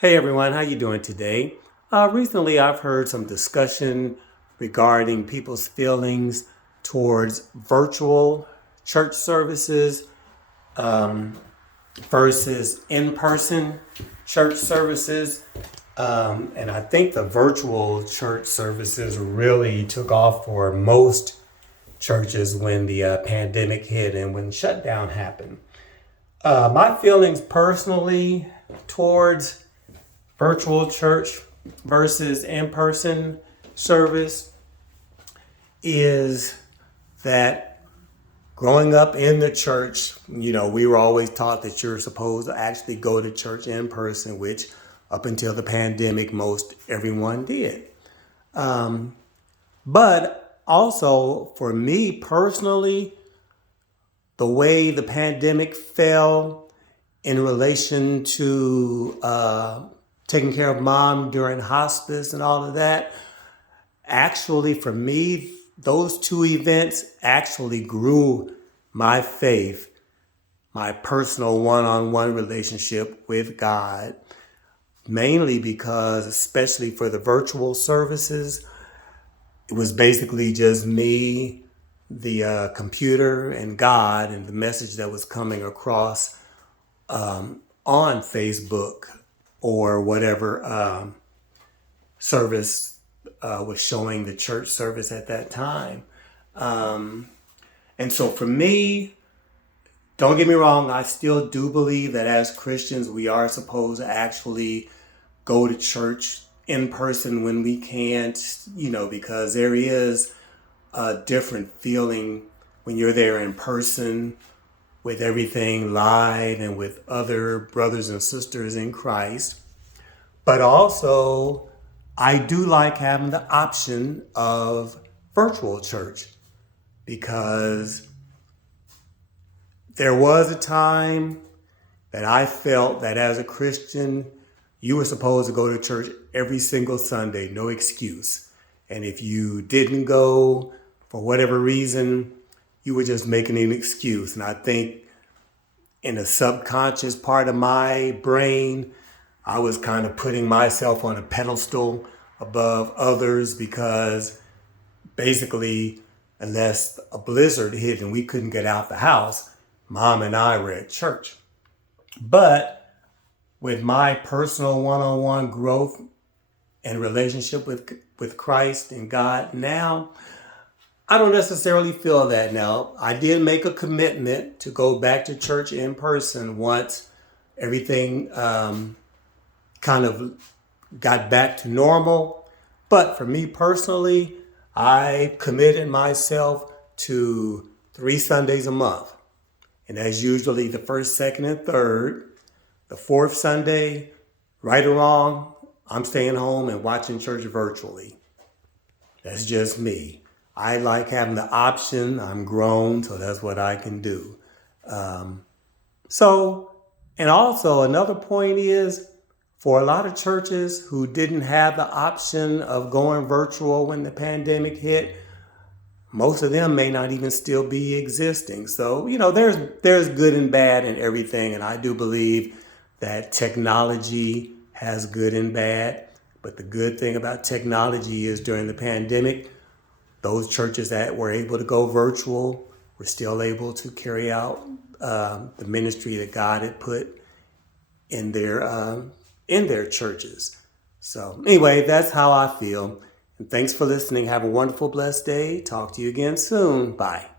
Hey everyone, how you doing today? Recently, I've heard some discussion regarding people's feelings towards virtual church services versus in-person church services. And I think the virtual church services really took off for most churches when the pandemic hit and when shutdown happened. My feelings personally towards virtual church versus in-person service is that growing up in the church, we were always taught that you're supposed to actually go to church in person, which up until the pandemic, most everyone did. But also for me personally, the way the pandemic fell in relation to taking care of mom during hospice and all of that, actually for me, those two events actually grew my faith, my personal one-on-one relationship with God, mainly because, especially for the virtual services, it was basically just me, the computer, and God, and the message that was coming across on Facebook or whatever service was showing the church service at that time. And so for me, don't get me wrong, I still do believe that as Christians, we are supposed to actually go to church in person when we can't, because there is a different feeling when you're there in person with everything live and with other brothers and sisters in Christ. But also, I do like having the option of virtual church because there was a time that I felt that as a Christian, you were supposed to go to church every single Sunday, no excuse. And if you didn't go for whatever reason, you were just making an excuse. And I think in a subconscious part of my brain, I was kind of putting myself on a pedestal above others because basically, unless a blizzard hit and we couldn't get out the house, mom and I were at church. But with my personal one-on-one growth and relationship with Christ and God now, I don't necessarily feel that now. I did make a commitment to go back to church in person once everything kind of got back to normal. But for me personally, I committed myself to 3 Sundays a month. And that's usually the first, second, and third. The fourth Sunday, right or wrong, I'm staying home and watching church virtually. That's just me. I like having the option. I'm grown, so that's what I can do. And also another point is, for a lot of churches who didn't have the option of going virtual when the pandemic hit, most of them may not even still be existing. So, there's good and bad in everything. And I do believe that technology has good and bad. But the good thing about technology is during the pandemic, those churches that were able to go virtual were still able to carry out the ministry that God had put in their churches. So anyway, that's how I feel. And thanks for listening. Have a wonderful, blessed day. Talk to you again soon. Bye.